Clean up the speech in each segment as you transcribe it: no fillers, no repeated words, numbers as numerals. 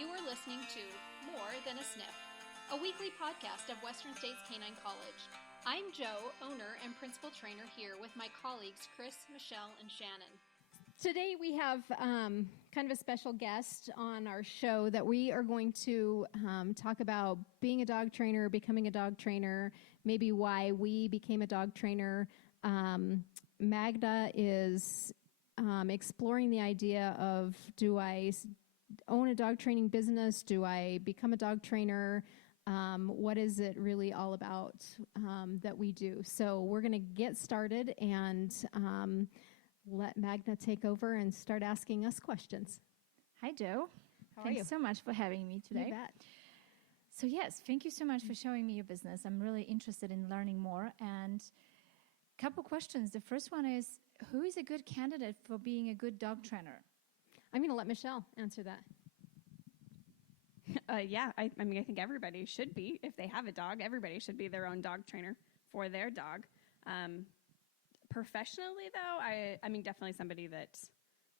You are listening to More Than a Sniff, a weekly podcast of Western States Canine College. I'm Joe, owner and principal trainer here with my colleagues Chris, Michelle, and Shannon. Today we have kind of a special guest on our show that we are going to talk about being a dog trainer, becoming a dog trainer, maybe why we became a dog trainer. Magda is exploring the idea of, do I own a dog training business? Do I become a dog trainer? What is it really all about that we do? So we're going to get started and let Magda take over and start asking us questions. Hi, Joe. How are you? Thanks so much for having me today. You bet. So yes, thank you so much for showing me your business. I'm really interested in learning more. And a couple questions. The first one is, who is a good candidate for being a good dog trainer? I'm going to let Michelle answer that. I think everybody should be. If they have a dog, everybody should be their own dog trainer for their dog. Professionally, though, I mean, definitely somebody that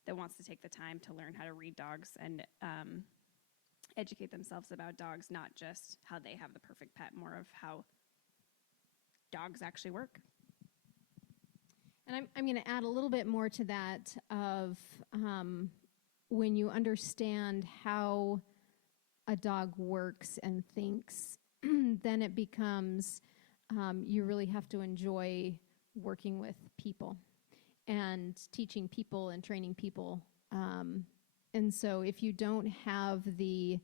wants to take the time to learn how to read dogs and educate themselves about dogs, not just how they have the perfect pet, more of how dogs actually work. And I'm going to add a little bit more to that of when you understand how a dog works and thinks, then it becomes you really have to enjoy working with people and teaching people and training people. And so if you don't have the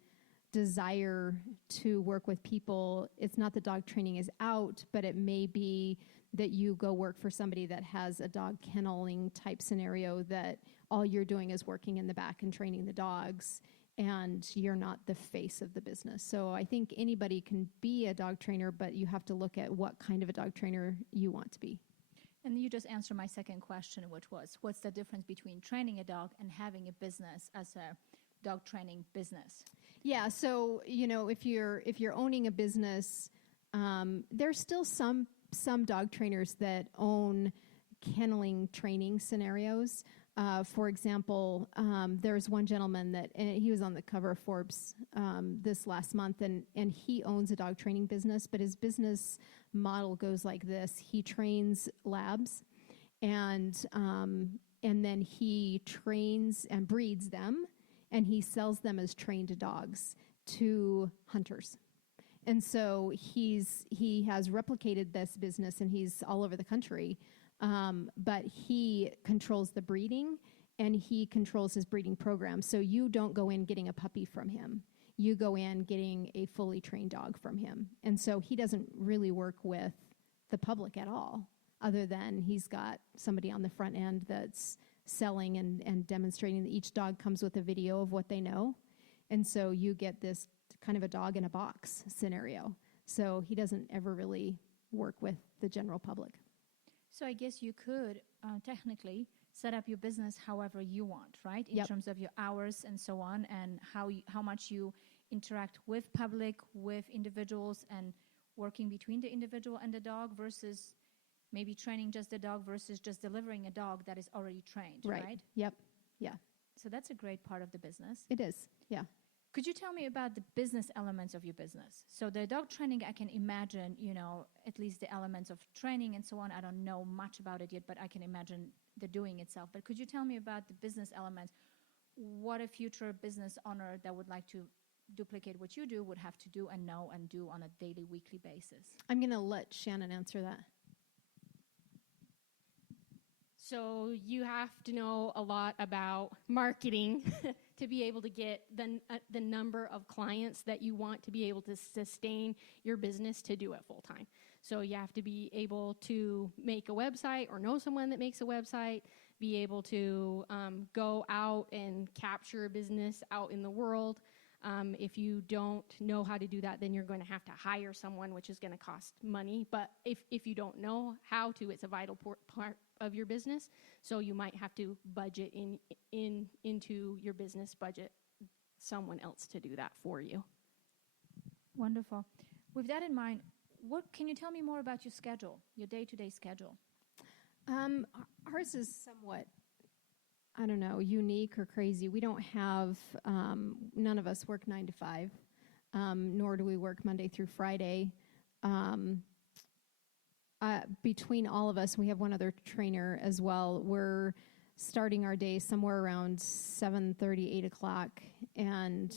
desire to work with people, it's not that dog training is out, but it may be that you go work for somebody that has a dog kenneling type scenario that all you're doing is working in the back and training the dogs, and you're not the face of the business. So I think anybody can be a dog trainer, but you have to look at what kind of a dog trainer you want to be. And you just answered my second question, which was, what's the difference between training a dog and having a business as a dog training business? Yeah, so if you're owning a business, there's still some dog trainers that own kenneling training scenarios. For example, there's one gentleman that he was on the cover of Forbes this last month, and he owns a dog training business, but his business model goes like this. He trains labs, and then he trains and breeds them, and he sells them as trained dogs to hunters. And so he has replicated this business, and he's all over the country. But he controls the breeding, and he controls his breeding program. So you don't go in getting a puppy from him. You go in getting a fully trained dog from him. And so he doesn't really work with the public at all, other than he's got somebody on the front end that's selling and demonstrating that each dog comes with a video of what they know. And so you get this kind of a dog in a box scenario. So he doesn't ever really work with the general public. So I guess you could technically set up your business however you want, right? In Yep. terms of your hours and so on, and how much you interact with public, with individuals, and working between the individual and the dog versus maybe training just the dog versus just delivering a dog that is already trained, right? Yep. Yeah. So that's a great part of the business. It is. Yeah. Could you tell me about the business elements of your business? So the dog training, I can imagine, at least the elements of training and so on. I don't know much about it yet, but I can imagine the doing itself. But could you tell me about the business elements? What a future business owner that would like to duplicate what you do would have to do and know and do on a daily, weekly basis? I'm going to let Shannon answer that. So you have to know a lot about marketing to be able to get the number of clients that you want to be able to sustain your business to do it full time. So you have to be able to make a website or know someone that makes a website, be able to go out and capture a business out in the world. If you don't know how to do that, then you're going to have to hire someone, which is going to cost money. But if you don't know how to, it's a vital part of your business. So you might have to budget into your business budget someone else to do that for you. Wonderful. With that in mind, what can you tell me more about your schedule, your day-to-day schedule? Ours is somewhat I don't know, unique or crazy. We don't have, none of us work 9 to 5, nor do we work Monday through Friday. Between all of us, we have one other trainer as well. We're starting our day somewhere around 7:30, 8 o'clock, and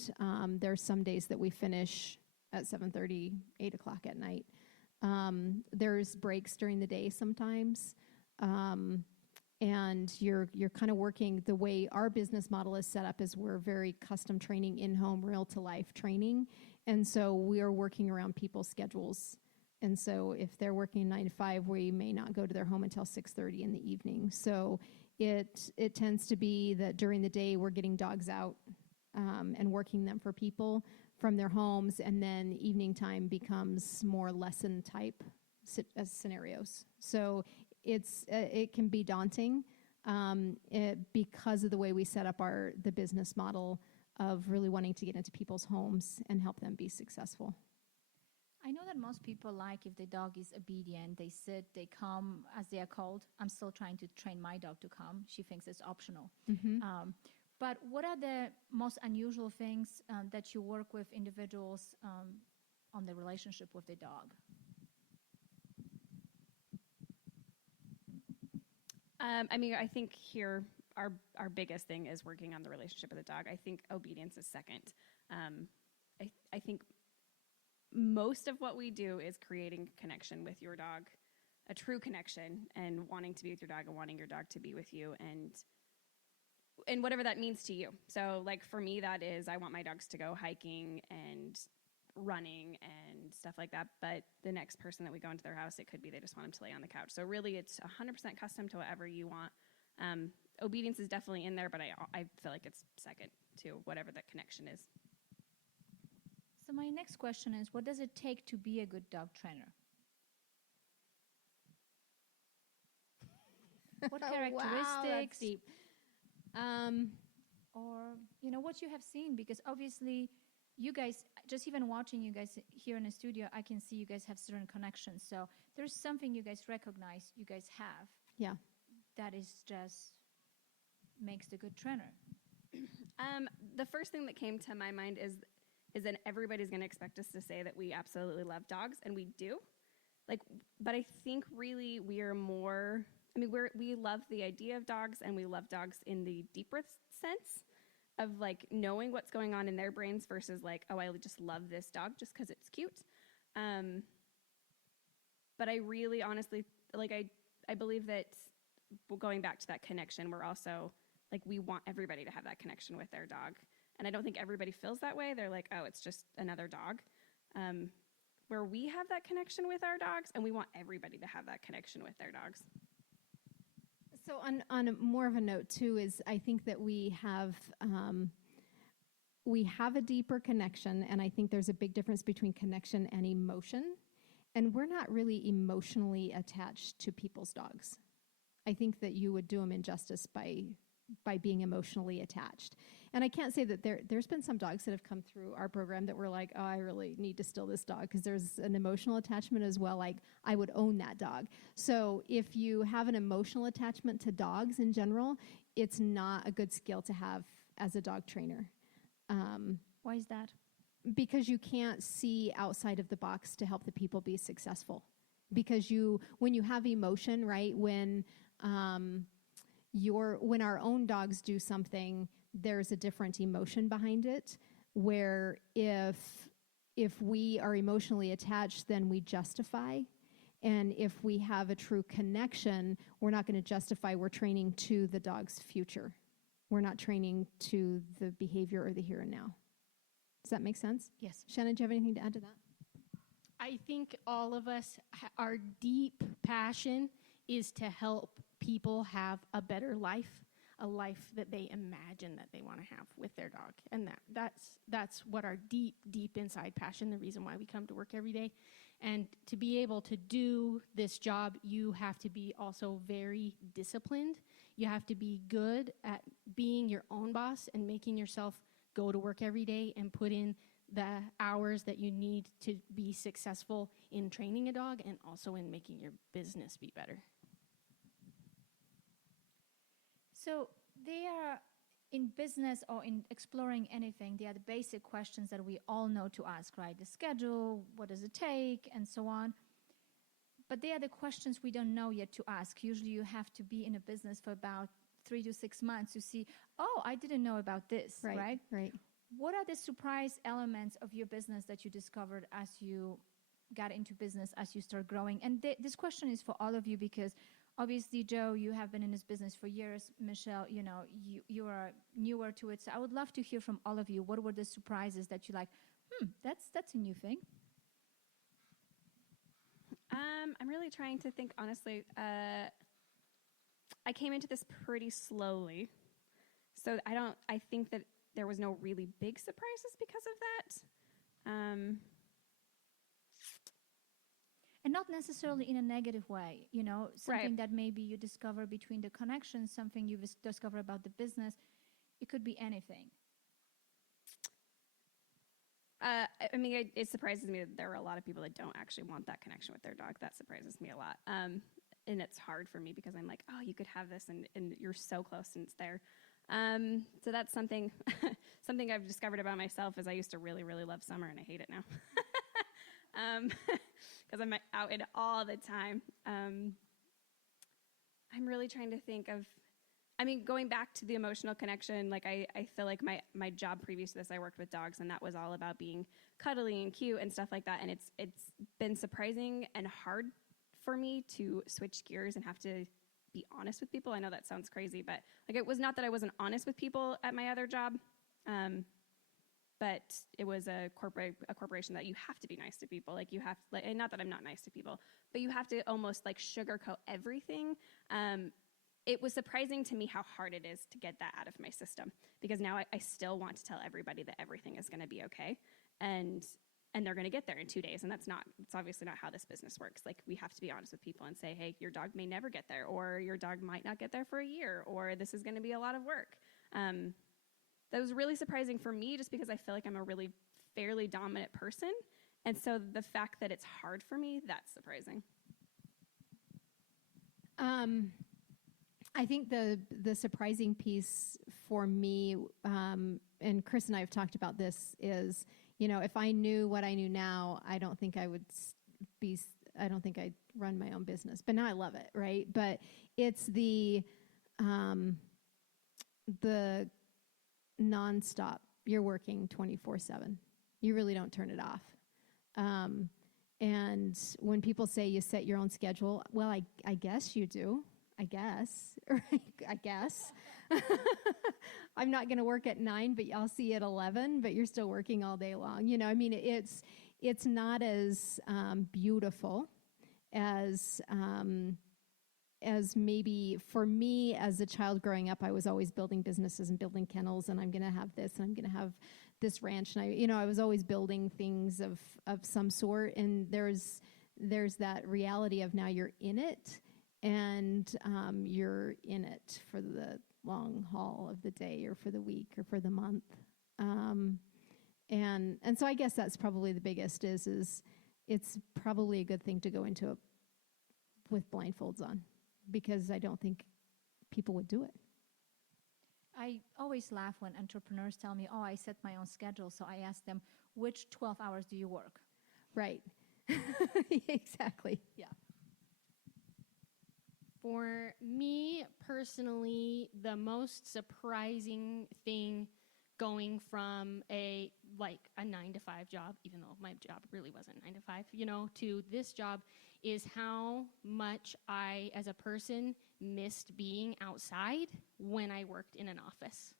there's some days that we finish at 7:30, 8 o'clock at night. There's breaks during the day sometimes, and you're kind of working. The way our business model is set up is we're very custom training, in-home, real-to-life training, and so we are working around people's schedules. And so if they're working 9 to 5, we may not go to their home until 6:30 in the evening. So it tends to be that during the day we're getting dogs out and working them for people from their homes, and then evening time becomes more lesson type scenarios. So it can be daunting because of the way we set up the business model of really wanting to get into people's homes and help them be successful. I know that most people like if the dog is obedient, they sit, they come as they are called. I'm still trying to train my dog to come. She thinks it's optional. Mm-hmm. But what are the most unusual things that you work with individuals on the relationship with the dog? I think here our biggest thing is working on the relationship with the dog. I think obedience is second. I think most of what we do is creating connection with your dog, a true connection, and wanting to be with your dog and wanting your dog to be with you, and whatever that means to you. So like for me, that is, I want my dogs to go hiking and running and stuff like that. But the next person that we go into their house, it could be they just want them to lay on the couch. So really it's 100% custom to whatever you want. Obedience is definitely in there, but I feel like it's second to whatever that connection is. So my next question is, what does it take to be a good dog trainer? What characteristics? Wow, that's deep. Or, what you have seen? Because obviously, you guys, just even watching you guys here in the studio, I can see you guys have certain connections. So there's something you guys recognize you guys have. Yeah. That is just makes the good trainer. The first thing that came to my mind is that everybody's going to expect us to say that we absolutely love dogs, and we do. But I think really we are more. We love the idea of dogs, and we love dogs in the deeper sense of knowing what's going on in their brains versus I just love this dog just because it's cute. But I really honestly I believe that going back to that connection, we're also we want everybody to have that connection with their dog. And I don't think everybody feels that way. They're oh, it's just another dog. Where we have that connection with our dogs, and we want everybody to have that connection with their dogs. So on more of a note too is I think that we have a deeper connection, and I think there's a big difference between connection and emotion. And we're not really emotionally attached to people's dogs. I think that you would do them injustice by being emotionally attached. And I can't say that there's been some dogs that have come through our program that were oh, I really need to still this dog, because there's an emotional attachment as well. I would own that dog. So if you have an emotional attachment to dogs in general, it's not a good skill to have as a dog trainer. Why is that? Because you can't see outside of the box to help the people be successful. Because when you have emotion, right, when our own dogs do something, there's a different emotion behind it, where if we are emotionally attached, then we justify. And if we have a true connection, we're not going to justify. We're training to the dog's future. We're not training to the behavior or the here and now. Does that make sense? Yes. Shannon, do you have anything to add to that? I think all of us, our deep passion is to help people have a better life, a life that they imagine that they want to have with their dog. And that's what our deep inside passion, the reason why we come to work every day. And to be able to do this job, you have to be also very disciplined. You have to be good at being your own boss and making yourself go to work every day and put in the hours that you need to be successful in training a dog and also in making your business be better. So They are in business or in exploring anything. They are the basic questions that we all know to ask, right? The schedule, what does it take, and so on. But they are the questions we don't know yet to ask. Usually you have to be in a business for about 3 to 6 months to see, oh, I didn't know about this, right? Right. What are the surprise elements of your business that you discovered as you got into business, as you start growing? And this question is for all of you because obviously, Joe, you have been in this business for years. Michelle, you are newer to it. So I would love to hear from all of you. What were the surprises that you like? That's a new thing. I'm really trying to think, honestly. I came into this pretty slowly. So I think that there was no really big surprises because of that. And not necessarily in a negative way, something Right. that maybe you discover between the connections, something you discover about the business. It could be anything. It surprises me that there are a lot of people that don't actually want that connection with their dog. That surprises me a lot. And it's hard for me because I'm like, oh, you could have this and you're so close and it's there. So that's something I've discovered about myself is I used to really, really love summer and I hate it now. Because I'm out in it all the time. I'm really trying to think of, going back to the emotional connection, like I feel like my job previous to this, I worked with dogs and that was all about being cuddly and cute and stuff like that. And it's been surprising and hard for me to switch gears and have to be honest with people. I know that sounds crazy, but like it was not that I wasn't honest with people at my other job. But it was a corporation that you have to be nice to people. Like you have, and not that I'm not nice to people, but you have to almost like sugarcoat everything. It was surprising to me how hard it is to get that out of my system because now I still want to tell everybody that everything is going to be okay, and they're going to get there in 2 days, and it's obviously not how this business works. Like we have to be honest with people and say, hey, your dog may never get there, or your dog might not get there for a year, or this is going to be a lot of work. That was really surprising for me just because I feel like I'm a really fairly dominant person. And so the fact that it's hard for me, that's surprising. I think the surprising piece for me, and Chris and I have talked about this, is, if I knew what I knew now, I don't think I'd run my own business. But now I love it, right? But it's the nonstop. You're working 24/7. You really don't turn it off. And when people say you set your own schedule, well, I guess you do. I guess. I guess. I'm not going to work at 9, but I'll see you at 11, but you're still working all day long. It's not as beautiful as maybe for me as a child growing up. I was always building businesses and building kennels, and I'm going to have this, and I'm going to have this ranch, and I was always building things of some sort. And there's that reality of now you're in it, and you're in it for the long haul of the day, or for the week, or for the month. And so I guess that's probably the biggest is it's probably a good thing to go into it with blindfolds on, because I don't think people would do it. I always laugh when entrepreneurs tell me, oh, I set my own schedule. So I ask them, which 12 hours do you work? Right. Exactly. Yeah. For me personally, the most surprising thing going from a 9-to-5 job, even though my job really wasn't 9 to 5, to this job, is how much I, as a person, missed being outside when I worked in an office.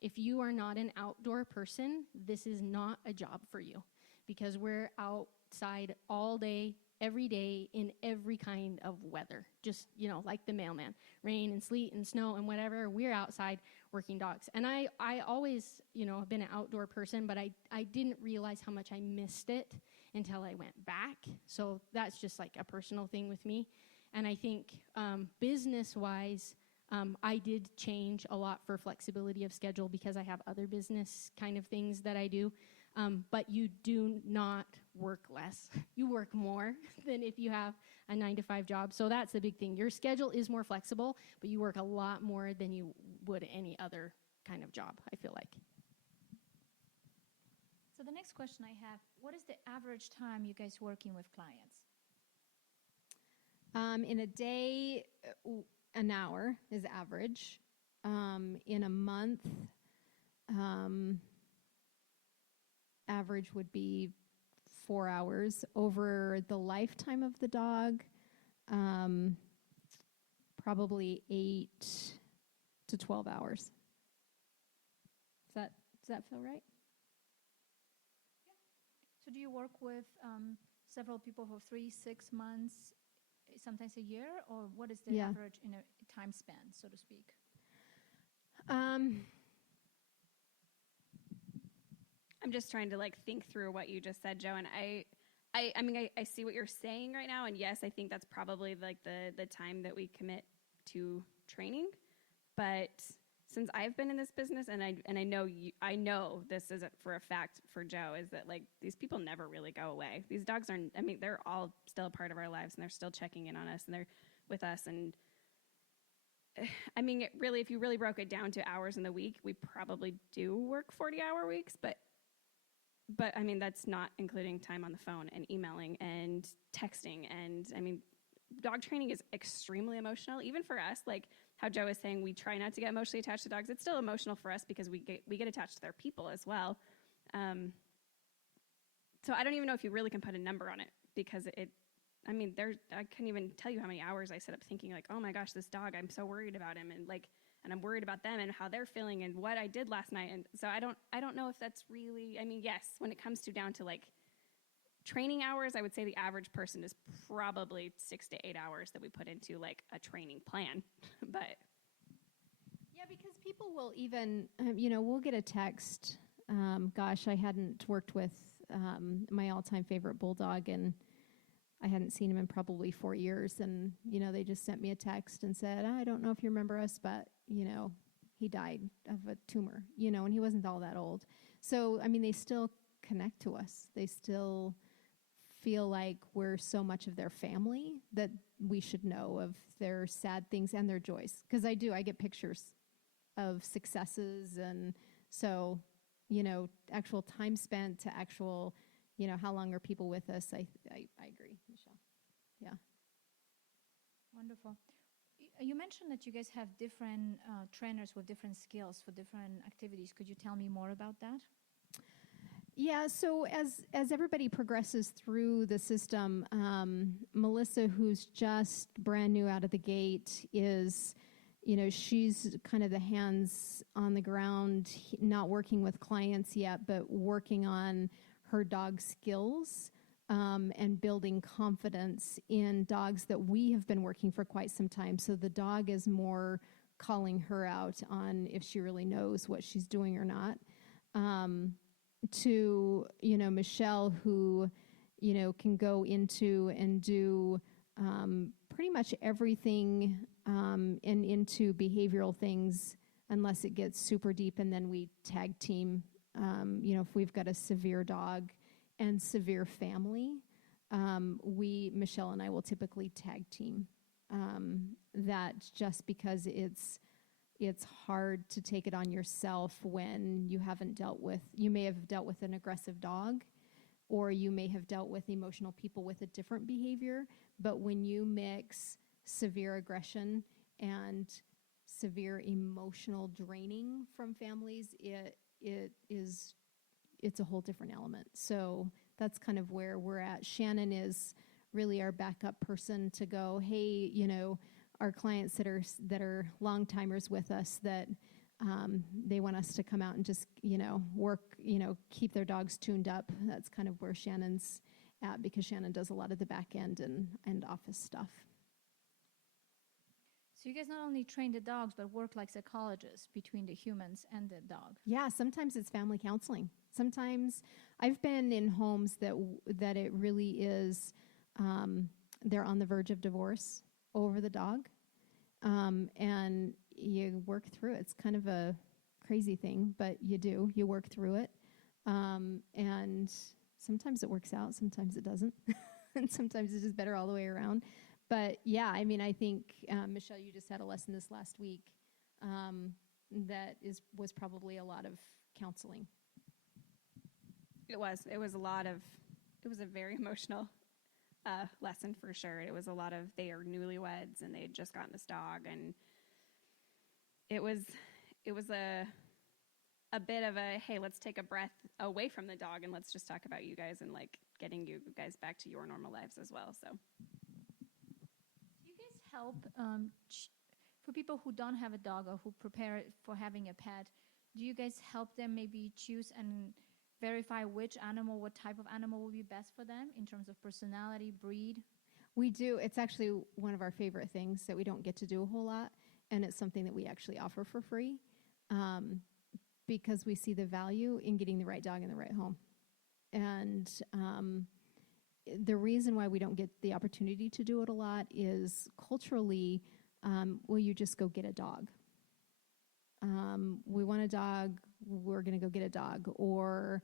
If you are not an outdoor person, this is not a job for you, because we're outside all day, every day, in every kind of weather. Just, like the mailman, rain and sleet and snow and whatever, we're outside working dogs. And I always, have been an outdoor person, but I didn't realize how much I missed it until I went back. So that's just like a personal thing with me. And I think business-wise, I did change a lot for flexibility of schedule because I have other business kind of things that I do. but you do not work less. You work more than if you have a 9-to-5 job. So that's the big thing. Your schedule is more flexible, but you work a lot more than you would any other kind of job, I feel like. So the next question I have, what is the average time you guys working with clients? In a day, an hour is average. In a month, average would be 4 hours. Over the lifetime of the dog, probably 8 to 12 hours. Does that feel right? So do you work with several people for 3, 6 months, sometimes a year, or what is the average in a time span, so to speak? I'm just trying to think through what you just said, Joe, and I see what you're saying right now, and yes, I think that's probably the time that we commit to training, but since I've been in this business, and I know this is for a fact for Joe, is that these people never really go away. These dogs they're all still a part of our lives, and they're still checking in on us, and they're with us, and if you really broke it down to hours in the week, we probably do work 40-hour weeks, but that's not including time on the phone and emailing and texting, and dog training is extremely emotional, even for us. How Joe is saying, we try not to get emotionally attached to dogs. It's still emotional for us because we get attached to their people as well. So I don't even know if you really can put a number on it, because I can't even tell you how many hours I sit up thinking oh my gosh, this dog, I'm so worried about him, and I'm worried about them and how they're feeling and what I did last night. And so I don't know if that's really, yes, when it comes down to training hours, I would say the average person is probably 6 to 8 hours that we put into a training plan. But yeah, because people will even, we'll get a text. Gosh, I hadn't worked with my all-time favorite bulldog, and I hadn't seen him in probably 4 years. And, they just sent me a text and said, I don't know if you remember us, but, he died of a tumor, and he wasn't all that old. So, they still connect to us. They still feel like we're so much of their family that we should know of their sad things and their joys. Because I get pictures of successes, and so, actual time spent to actual, how long are people with us? I agree, Michelle. Yeah. Wonderful. You mentioned that you guys have different trainers with different skills for different activities. Could you tell me more about that? Yeah, so as everybody progresses through the system, Melissa, who's just brand new out of the gate, is, she's kind of the hands on the ground, not working with clients yet, but working on her dog skills and building confidence in dogs that we have been working for quite some time. So the dog is more calling her out on if she really knows what she's doing or not. To, Michelle, who, can go into and do pretty much everything and into behavioral things unless it gets super deep, and then we tag team. If we've got a severe dog and severe family, Michelle and I will typically tag team that, just because it's hard to take it on yourself when you may have dealt with an aggressive dog, or you may have dealt with emotional people with a different behavior. But when you mix severe aggression and severe emotional draining from families, it's a whole different element. So that's kind of where we're at. Shannon is really our backup person to go, hey, our clients that are long timers with us, that they want us to come out and just, work, keep their dogs tuned up. That's kind of where Shannon's at, because Shannon does a lot of the back end and office stuff. So you guys not only train the dogs, but work like psychologists between the humans and the dog. Yeah, sometimes it's family counseling. Sometimes I've been in homes that it really is, they're on the verge of divorce over the dog, and you work through it. It's kind of a crazy thing, but you work through it. And sometimes it works out, sometimes it doesn't. And sometimes it's just better all the way around. But yeah, I mean, I think, Michelle, you just had a lesson this last week that was probably a lot of counseling. It was a very emotional lesson for sure. It was a lot of, they are newlyweds and they had just gotten this dog, and it was a bit of a, hey, let's take a breath away from the dog and let's just talk about you guys and like getting you guys back to your normal lives as well. So Do you guys help for people who don't have a dog or who prepare for having a pet? Do you guys help them maybe choose and verify which animal, what type of animal will be best for them in terms of personality, breed? We do. It's actually one of our favorite things that we don't get to do a whole lot, and it's something that we actually offer for free because we see the value in getting the right dog in the right home. And the reason why we don't get the opportunity to do it a lot is culturally, well, you just go get a dog. We want a dog, we're going to go get a dog. Or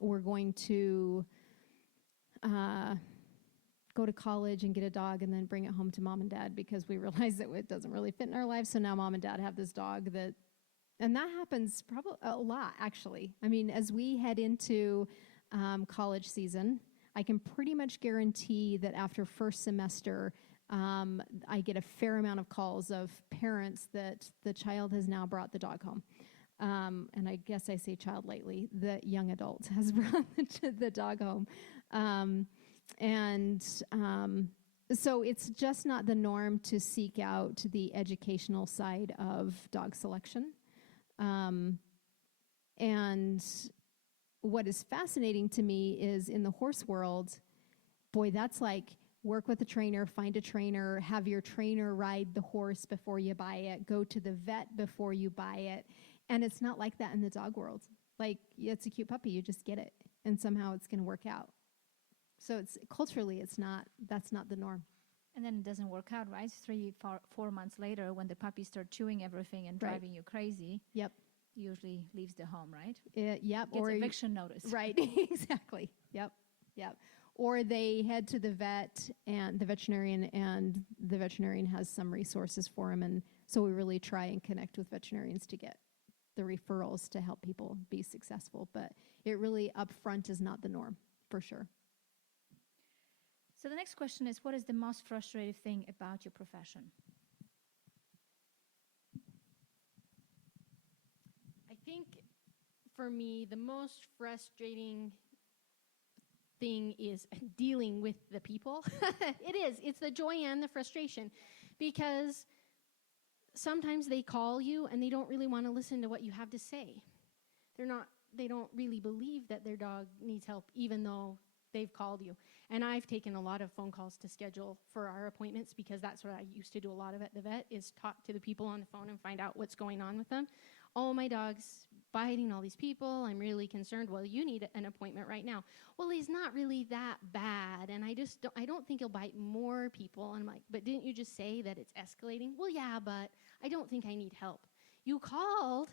we're going to go to college and get a dog and then bring it home to mom and dad because we realize that it doesn't really fit in our lives. So now mom and dad have this dog and that happens probably a lot, actually. I mean, as we head into college season, I can pretty much guarantee that after first semester, I get a fair amount of calls of parents that the child has now brought the dog home. And I guess I say child lightly, the young adult has brought the dog home. So it's just not the norm to seek out the educational side of dog selection. And what is fascinating to me is in the horse world, boy, that's like work with a trainer, find a trainer, have your trainer ride the horse before you buy it, go to the vet before you buy it. And it's not like that in the dog world. Like, it's a cute puppy, you just get it, and somehow it's going to work out. So it's culturally, that's not the norm. And then it doesn't work out, right? 4 months later, when the puppy starts chewing everything and driving you crazy. Yep. Usually leaves the home, right? Yep. Gets or eviction notice. Right. Exactly. Yep. Or they head to the vet and the veterinarian, and the veterinarian has some resources for them. And so we really try and connect with veterinarians to get the referrals to help people be successful. But it really up front is not the norm, for sure. So the next question is, what is the most frustrating thing about your profession? I think for me, the most frustrating thing is dealing with the people. It is. It's the joy and the frustration, because sometimes they call you and they don't really want to listen to what you have to say. They don't really believe that their dog needs help, even though they've called you. And I've taken a lot of phone calls to schedule for our appointments, because that's what I used to do a lot of at the vet, is talk to the people on the phone and find out what's going on with them. Oh, my dog's biting all these people. I'm really concerned. Well, you need an appointment right now. Well, he's not really that bad, and I don't think he'll bite more people. And I'm like, but didn't you just say that it's escalating? Well, yeah, but I don't think I need help. You called.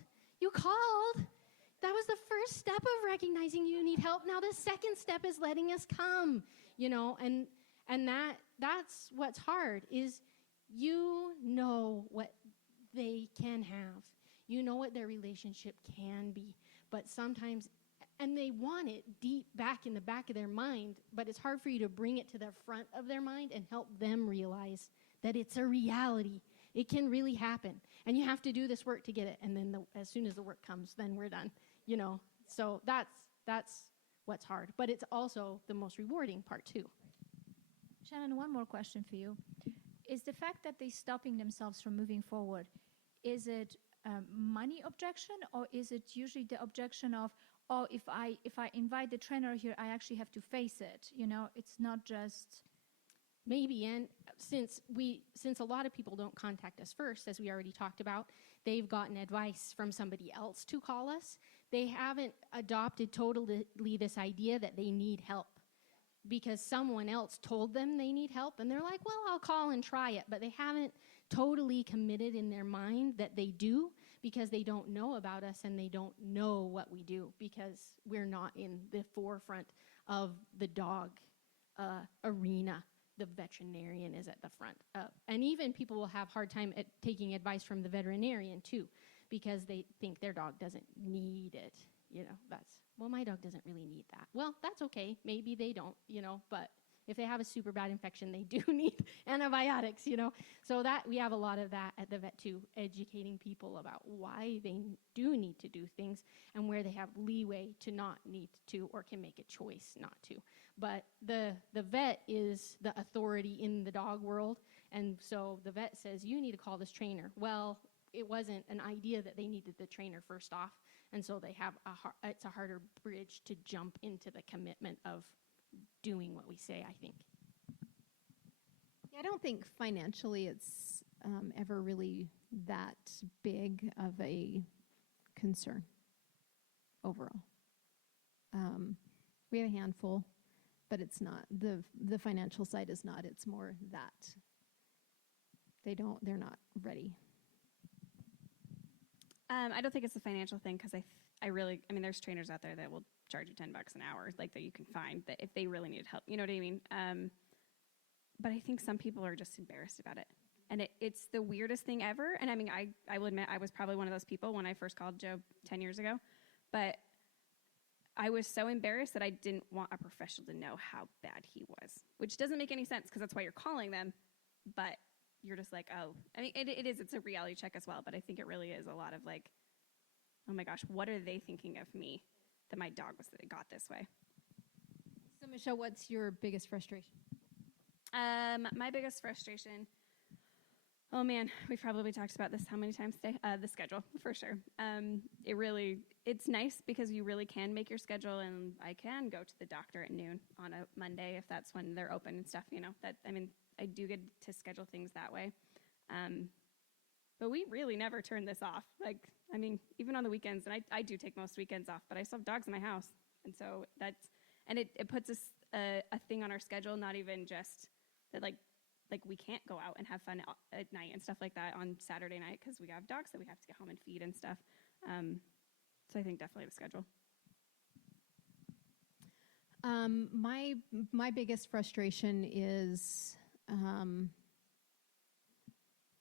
That was the first step of recognizing you need help. Now the second step is letting us come, and that's what's hard, is you know what they can have. You know what their relationship can be, but sometimes, and they want it deep back in the back of their mind, but it's hard for you to bring it to the front of their mind and help them realize that it's a reality. It can really happen, and you have to do this work to get it, and then as soon as the work comes, then we're done, So that's what's hard, but it's also the most rewarding part too. Shannon, one more question for you. Is the fact that they're stopping themselves from moving forward, is it money objection, or is it usually the objection of, oh, if I invite the trainer here, I actually have to face it? It's not just... Maybe, and since a lot of people don't contact us first, as we already talked about, they've gotten advice from somebody else to call us. They haven't adopted totally this idea that they need help. because someone else told them they need help, and they're like, well, I'll call and try it, but they haven't totally committed in their mind that they do, because they don't know about us and they don't know what we do, because we're not in the forefront of the dog arena. The veterinarian is at the front. And even people will have hard time at taking advice from the veterinarian too, because they think their dog doesn't need it. Well, my dog doesn't really need that. Well, that's okay. Maybe they don't, but if they have a super bad infection, they do need antibiotics, So that we have a lot of that at the vet too, educating people about why they do need to do things and where they have leeway to not need to or can make a choice not to. But the vet is the authority in the dog world, and so the vet says, you need to call this trainer. Well, it wasn't an idea that they needed the trainer first off, and so they have it's a harder bridge to jump into the commitment of doing what we say, I think. Yeah, I don't think financially it's ever really that big of a concern overall. We have a handful, but it's not, the financial side is not, it's more that they're not ready. I don't think it's a financial thing, because there's trainers out there that will charge you $10 an hour, like, that you can find, that if they really need help, you know what I mean? But I think some people are just embarrassed about it. And it's the weirdest thing ever. And I will admit, I was probably one of those people when I first called Joe 10 years ago. But I was so embarrassed that I didn't want a professional to know how bad he was, which doesn't make any sense, because that's why you're calling them. But you're just like, oh, it's a reality check as well. But I think it really is a lot of like, oh my gosh, what are they thinking of me that my dog got this way? So Michelle, what's your biggest frustration? My biggest frustration, oh man, we've probably talked about this how many times today? The schedule, for sure. It's nice because you really can make your schedule, and I can go to the doctor at noon on a Monday if that's when they're open and stuff, I do get to schedule things that way. But we really never turn this off. Even on the weekends, and I do take most weekends off, but I still have dogs in my house. And so it puts us a thing on our schedule, not even just that like we can't go out and have fun at night and stuff like that on Saturday night, because we have dogs that we have to get home and feed and stuff. So I think definitely the schedule. My biggest frustration is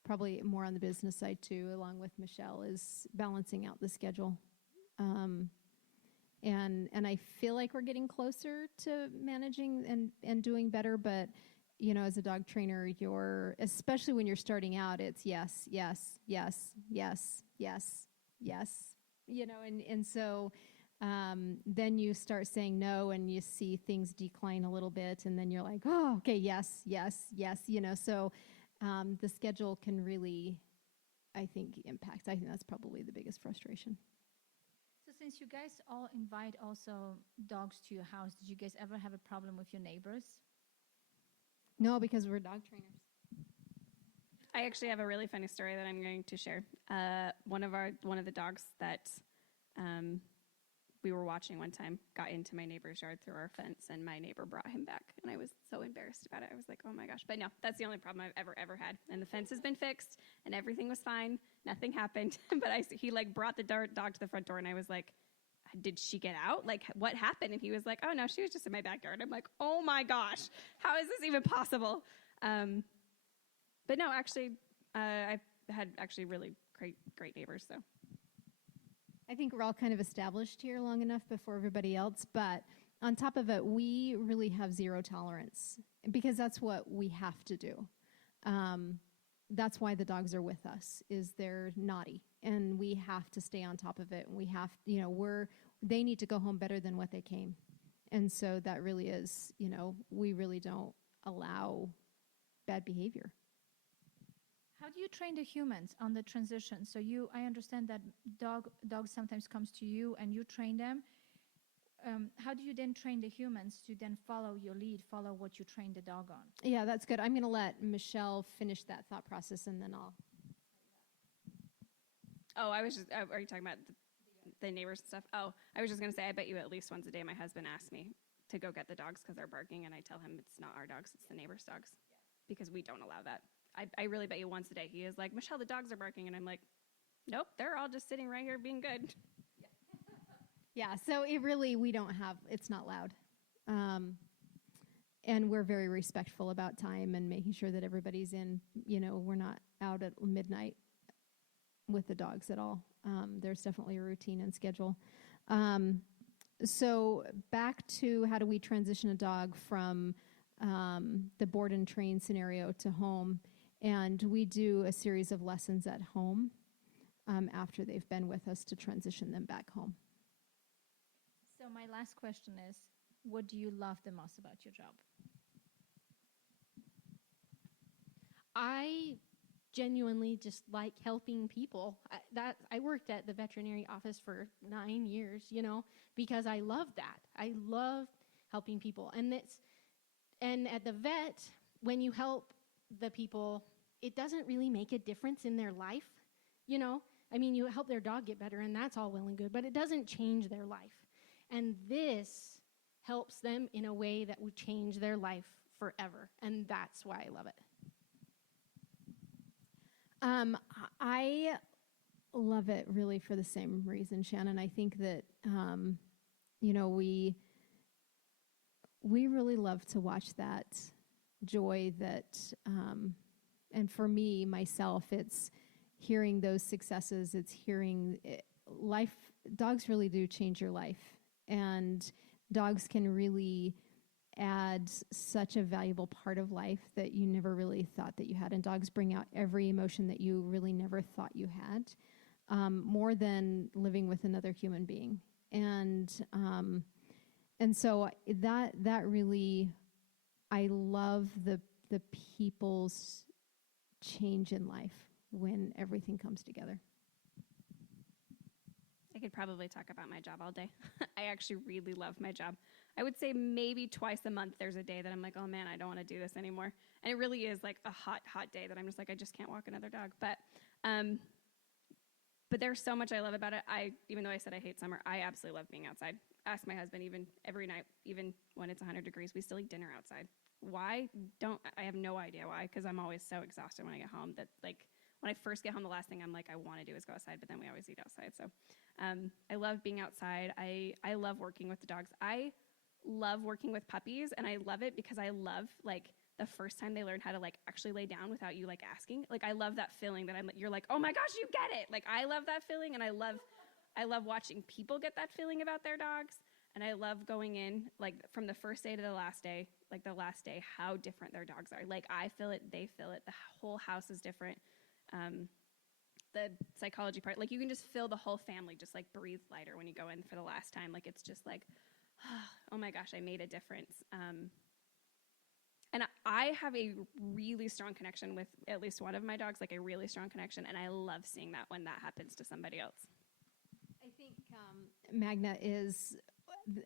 probably more on the business side too, along with Michelle, is balancing out the schedule. And I feel like we're getting closer to managing and doing better, but as a dog trainer, especially when you're starting out, it's yes, yes, yes, yes, yes, yes, and so then you start saying no, and you see things decline a little bit, and then you're like, oh, okay, yes, yes, yes, so the schedule can really, I think that's probably the biggest frustration. So since you guys all invite also dogs to your house, did you guys ever have a problem with your neighbors? No, because we're dog trainers. I actually have a really funny story that I'm going to share. One of the dogs that we were watching one time got into my neighbor's yard through our fence, and my neighbor brought him back, and I was so embarrassed about it. I was like, oh my gosh. But no, that's the only problem I've ever had. And the fence has been fixed, and everything was fine. Nothing happened. But he brought the dog to the front door, and I was like, did she get out? Like, what happened? And he was like, oh no, she was just in my backyard. I'm like, oh my gosh, how is this even possible? But no, actually, I've had actually really great neighbors, so. I think we're all kind of established here long enough before everybody else, but on top of it, we really have zero tolerance, because that's what we have to do. That's why the dogs are with us, is they're naughty, and we have to stay on top of it. And we have, they need to go home better than what they came. And so that really is, we really don't allow bad behavior. How do you train the humans on the transition? So I understand that dogs sometimes comes to you and you train them. How do you then train the humans to then follow your lead, follow what you train the dog on? Yeah, that's good. I'm going to let Michelle finish that thought process, and then I'll. Oh, I was just, are you talking about the neighbors and stuff? Oh, I was just going to say, I bet you at least once a day my husband asks me, to go get the dogs because they're barking, and I tell him it's not our dogs, it's the neighbor's dogs, because we don't allow that. I really bet you once a day he is like, Michelle, the dogs are barking, and I'm like, nope, they're all just sitting right here being good. Yeah, so we don't have, it's not loud. And we're very respectful about time and making sure that everybody's in, we're not out at midnight with the dogs at all. There's definitely a routine and schedule. So back to how do we transition a dog from the board and train scenario to home. And we do a series of lessons at home after they've been with us to transition them back home. So my last question is, what do you love the most about your job? I genuinely just like helping people. I worked at the veterinary office for 9 years, because I love that. I love helping people. And at the vet, when you help the people, it doesn't really make a difference in their life, I mean, you help their dog get better, and that's all well and good, but it doesn't change their life. And this helps them in a way that would change their life forever, and that's why I love it. I love it really for the same reason, Shannon. I think that, we really love to watch that joy that, and for me, myself, it's hearing those successes. It's hearing life. Dogs really do change your life, and dogs can really add such a valuable part of life that you never really thought that you had. And dogs bring out every emotion that you really never thought you had, more than living with another human being. And so that really, I love the people's change in life when everything comes together. I could probably talk about my job all day. I actually really love my job. I would say maybe twice a month there's a day that I'm like, oh man, I don't want to do this anymore. And it really is like a hot day that I'm just like, I just can't walk another dog. But there's so much I love about it. Even though I said I hate summer, I absolutely love being outside. Ask my husband, even every night, even when it's 100 degrees, we still eat dinner outside. I have no idea why, because I'm always so exhausted when I get home that like when I first get home, the last thing I'm like, I want to do is go outside, but then we always eat outside. So I love being outside. I love working with the dogs. I love working with puppies, and I love it because I love like the first time they learn how to like actually lay down without you like asking. Like I love that feeling that you're like, oh my gosh, you get it. Like I love that feeling, and I love watching people get that feeling about their dogs. And I love going in like from the first day to the last day, like the last day, how different their dogs are. Like I feel it, they feel it. The whole house is different. The psychology part, like you can just feel the whole family just like breathe lighter when you go in for the last time. Like it's just like, oh my gosh, I made a difference. And I have a really strong connection with at least one of my dogs, like a really strong connection. And I love seeing that when that happens to somebody else. I think Magda is,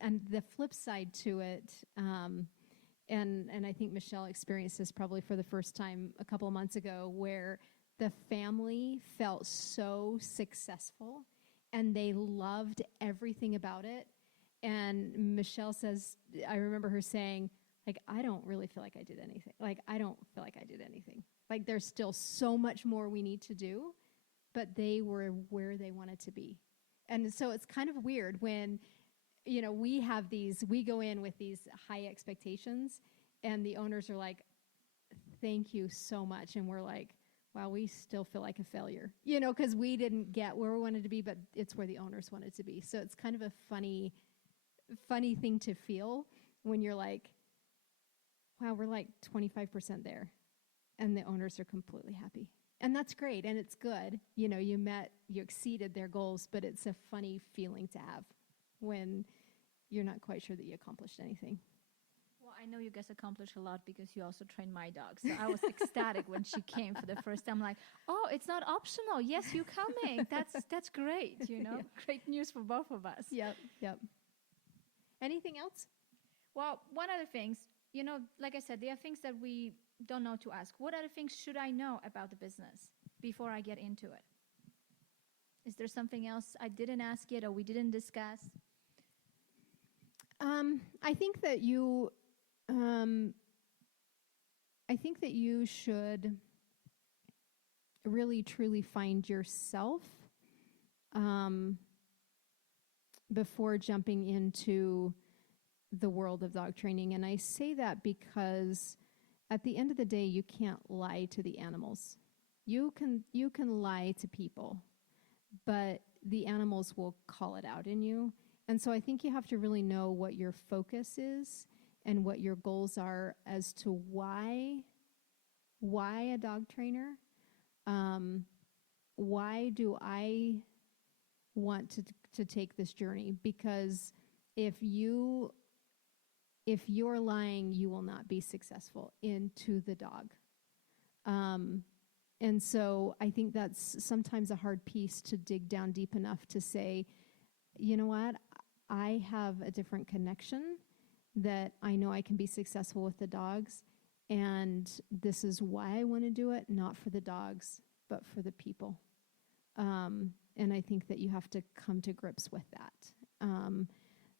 and the flip side to it, and I think Michelle experienced this probably for the first time a couple of months ago, where the family felt so successful and they loved everything about it. And Michelle says, I remember her saying, like, I don't really feel like I did anything. Like, I don't feel like I did anything. Like, there's still so much more we need to do, but they were where they wanted to be. And so it's kind of weird when, we go in with these high expectations, and the owners are like, thank you so much. And we're like, wow, we still feel like a failure, because we didn't get where we wanted to be, but it's where the owners wanted to be. So it's kind of a funny thing to feel when you're like, wow, we're like 25% there, and the owners are completely happy. And that's great, and it's good. You exceeded their goals, but it's a funny feeling to have when you're not quite sure that you accomplished anything. Well, I know you guys accomplished a lot because you also trained my dog. So I was ecstatic when she came for the first time. Like, oh, it's not optional. Yes, you're coming. That's great. Yeah. Great news for both of us. Yep. Anything else? Well, one other things. Like I said, there are things that we don't know to ask. What other things should I know about the business before I get into it? Is there something else I didn't ask yet or we didn't discuss? I think that you should really truly find yourself before jumping into the world of dog training. And I say that because at the end of the day, you can't lie to the animals. You can lie to people, but the animals will call it out in you. And so I think you have to really know what your focus is and what your goals are as to why a dog trainer. Why do I want to take this journey? Because if you're lying, you will not be successful into the dog. And so I think that's sometimes a hard piece to dig down deep enough to say, you know what, I have a different connection that I know I can be successful with the dogs, and this is why I want to do it, not for the dogs, but for the people. And I think that you have to come to grips with that.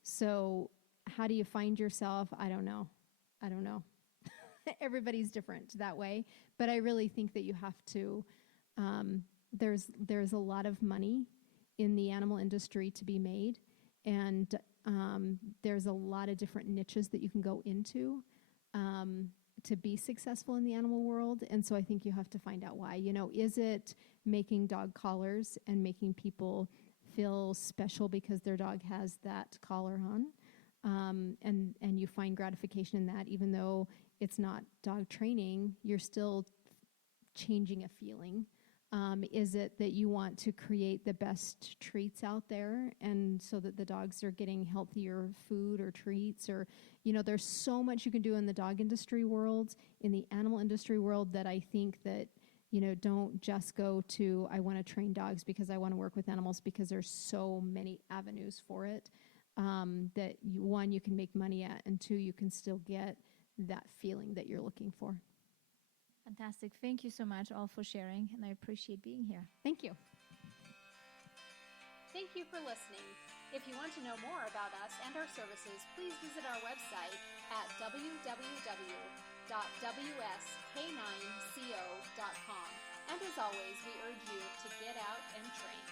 So how do you find yourself? I don't know. Everybody's different that way, but I really think that you have to, there's a lot of money in the animal industry to be made, and there's a lot of different niches that you can go into to be successful in the animal world. And so I think you have to find out why. Is it making dog collars and making people feel special because their dog has that collar on? And you find gratification in that, even though it's not dog training, you're still changing a feeling. Is it that you want to create the best treats out there, and so that the dogs are getting healthier food or treats? Or, there's so much you can do in the dog industry world, in the animal industry world, that I think that, don't just go to, I want to train dogs because I want to work with animals, because there's so many avenues for it. That one, you can make money at, and two, you can still get that feeling that you're looking for. Fantastic. Thank you so much all for sharing, and I appreciate being here. Thank you. Thank you for listening. If you want to know more about us and our services, please visit our website at www.wsk9co.com. And as always, we urge you to get out and train.